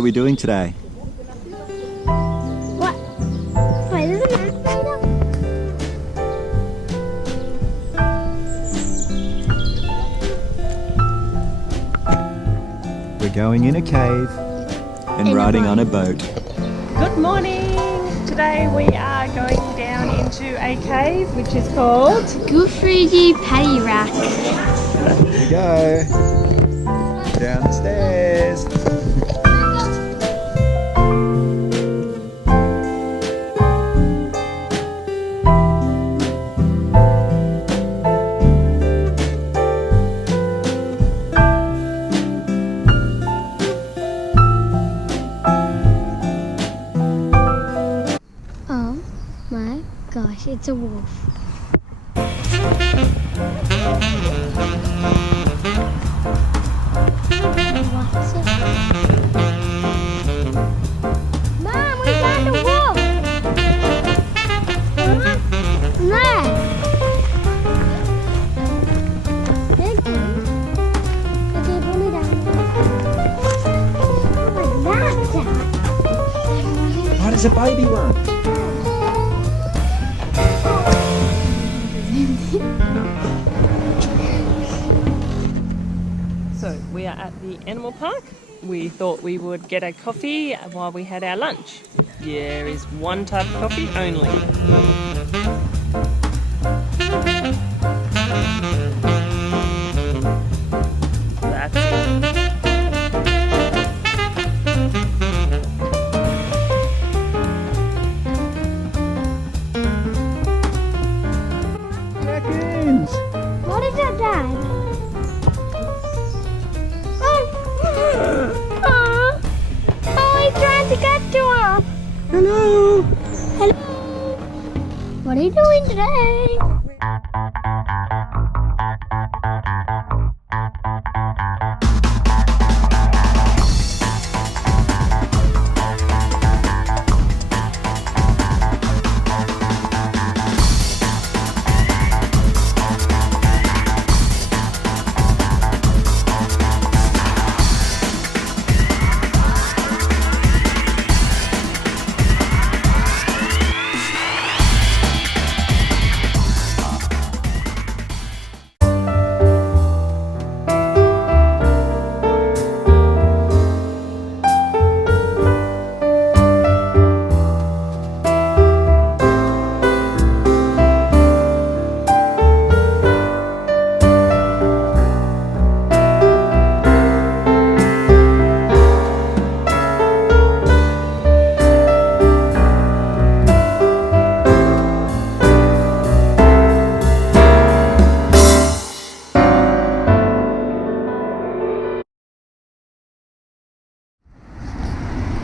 are we doing today? What? Wait, there's a map later? We're going in a cave and riding on a boat. Good morning! Today we are going down into a cave which is called Goofrigi Paddy Rack. Here we go. Down the stairs. Oh my gosh, it's a wolf. What's it? Mom, we found a wolf! Mom? There! Okay, pull me down. Like that, Dad. What is a baby one? So we are at the animal park. We thought we would get a coffee while we had our lunch. There is one type of coffee only. That's it. Raccoons! What is that, Dad? Oh, he's trying to get to her. Hello! Hello. What are you doing today?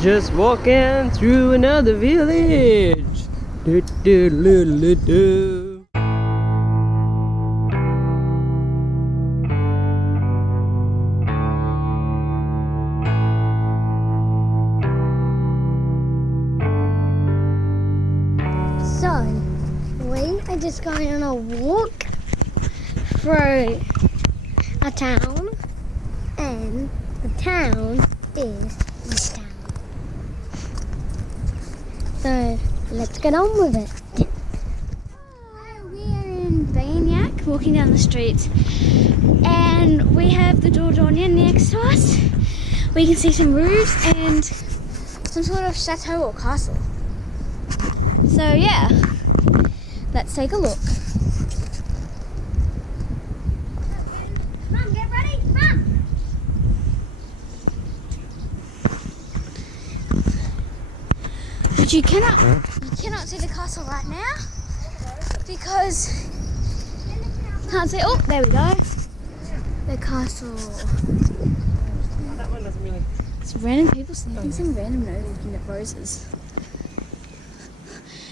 Just walking through another village. Do, do, do, do, do. So, we are just going on a walk through a town, and the town is this town. So, let's get on with it. We are in Banyak, walking down the street, and we have the Dordogne next to us. We can see some roofs and some sort of chateau or castle. So yeah, let's take a look. Mom, get ready, Mom! But you cannot see the castle right now because can't see. Oh, there we go. The castle. That one doesn't really. It's random people sneaking some random roses.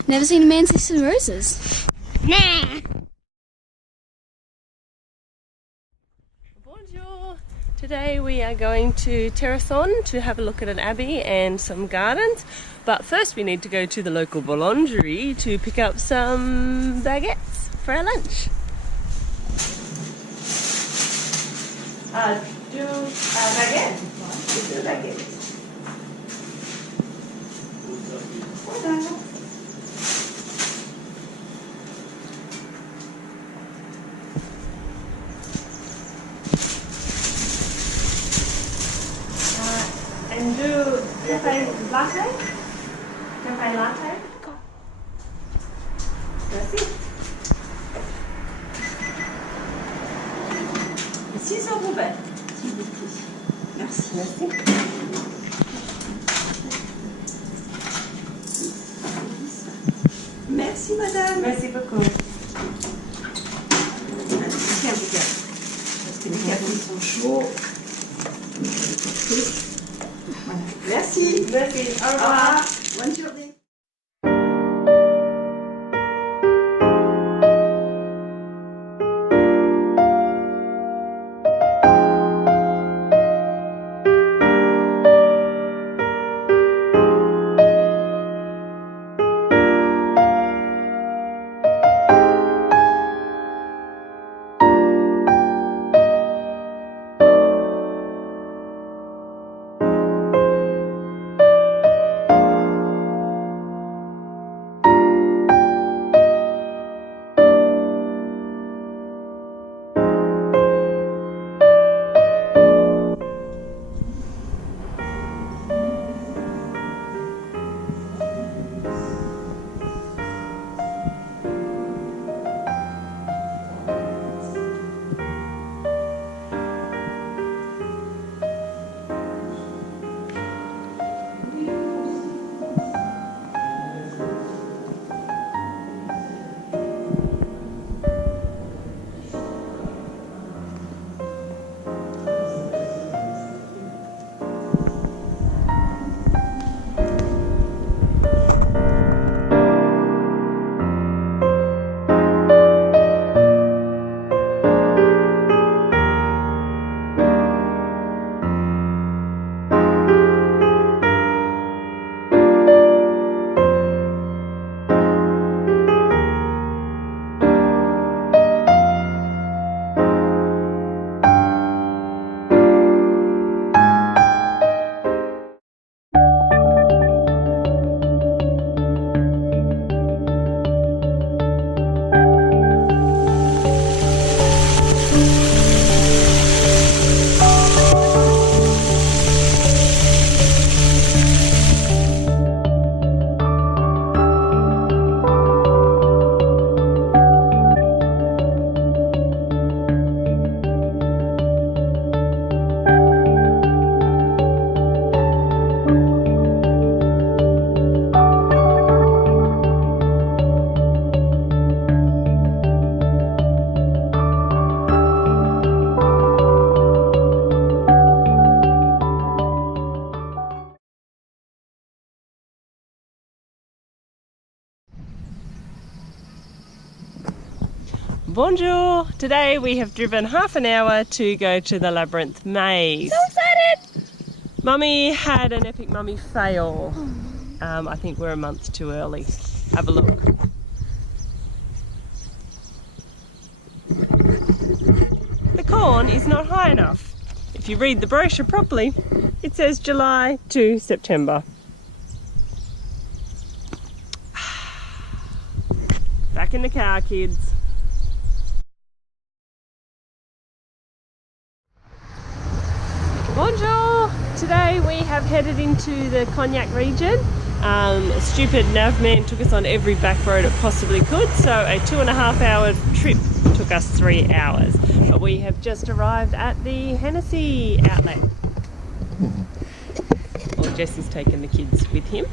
Never seen a man see some roses. Nah. Bonjour. Today we are going to Terrathon to have a look at an abbey and some gardens. But first we need to go to the local boulangerie to pick up some baguettes for our lunch. Deux baguettes. Latte? Cafe latte? Merci. Ici, sans poubelle. Merci. Merci. Merci madame. Merci beaucoup. Parce que les cafés sont chauds. Voilà. Merci. Merci. Au Au revoir. revoir. Bonne journée. Bonjour! Today we have driven half an hour to go to the labyrinth maze. So excited! Mummy had an epic mummy fail. I think we're a month too early. Have a look. The corn is not high enough. If you read the brochure properly, it says July to September. Back in the car, kids. Bonjour! Today we have headed into the Cognac region. A stupid navman took us on every back road it possibly could, so a 2.5 hour trip took us 3 hours. But we have just arrived at the Hennessy outlet. Well, Jess is taking the kids with him.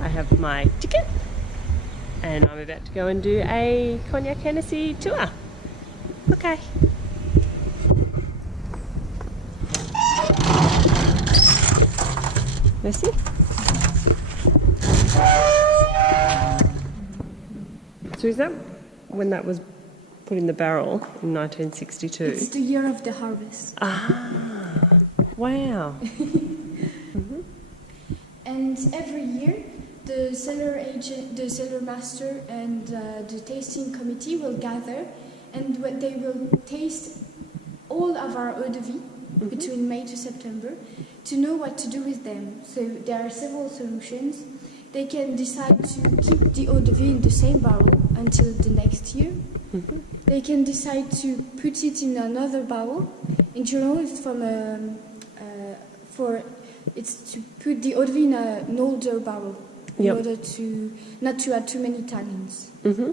I have my ticket and I'm about to go and do a Cognac Hennessy tour. Okay. Merci. So is that when that was put in the barrel in 1962? It's the year of the harvest. Ah, wow. And every year, the cellar agent, the cellar master, and the tasting committee will gather, and they will taste all of our eau de vie between May to September to know what to do with them. So there are several solutions. They can decide to keep the eau de vie in the same barrel until the next year. They can decide to put it in another barrel. In general, it's it's to put the eau de vie in an older barrel in Yep. order to not to add too many tannins. Mm-hmm.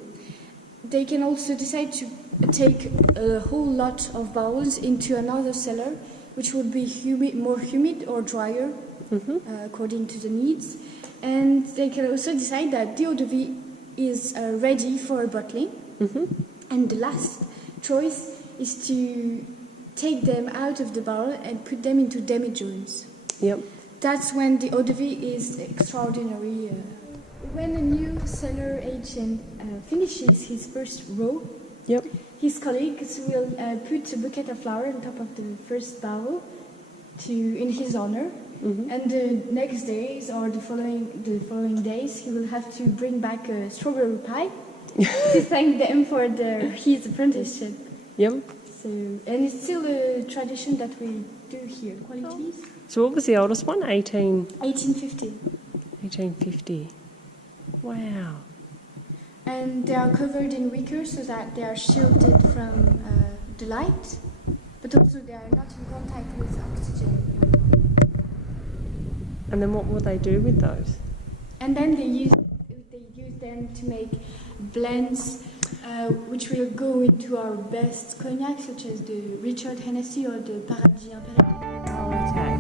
They can also decide to take a whole lot of barrels into another cellar, which would be more humid or drier, according to the needs. And they can also decide that the eau de vie is ready for bottling. And the last choice is to take them out of the barrel and put them into demijohns. Yep. That's when the eau de vie is extraordinary. When a new cellar agent finishes his first row, Yep. his colleagues will put a bucket of flower on top of the first barrel in his honor. And the next days or the following days, he will have to bring back a strawberry pie to thank them for his apprenticeship. Yep. So, and it's still a tradition that we do here. Qualities. So what was the oldest one? 1850. 1850. Wow. And they are covered in wicker so that they are shielded from the light, but also they are not in contact with oxygen. And then what will they do with those? And then they use them to make blends, which will go into our best cognac, such as the Richard Hennessy or the Paradis Impérial. Oh, okay.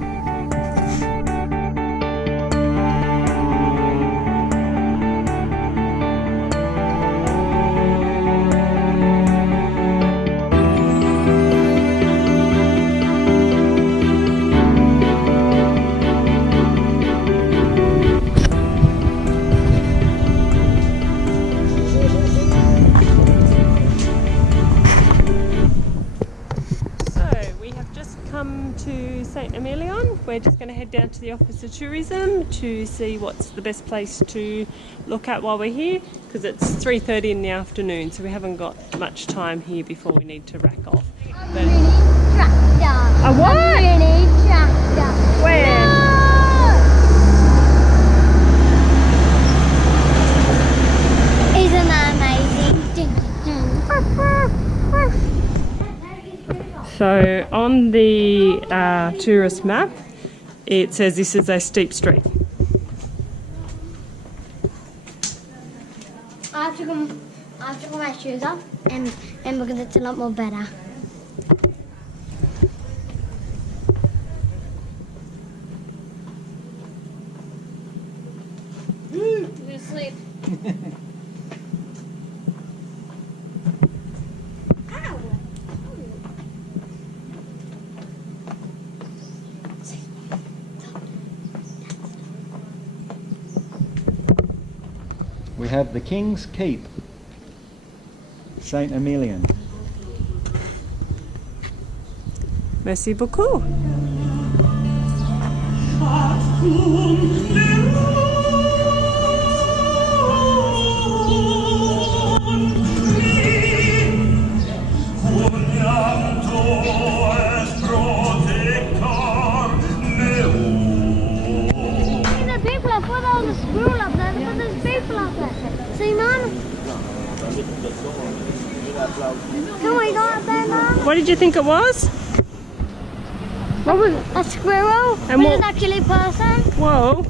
We're just going to head down to the Office of Tourism to see what's the best place to look at while we're here, because it's 3:30 in the afternoon, so we haven't got much time here before we need to rack off. But a what? Where? Isn't that amazing? So on the tourist map, it says this is a steep street. I have to go my shoes off and because it's a lot more better. You're gonna sleep. Ow! We have the King's Keep, Saint Emilion. Merci beaucoup. Oh my God, Bella! What did you think it was? What was a squirrel? And But what- it's actually a person. Whoa.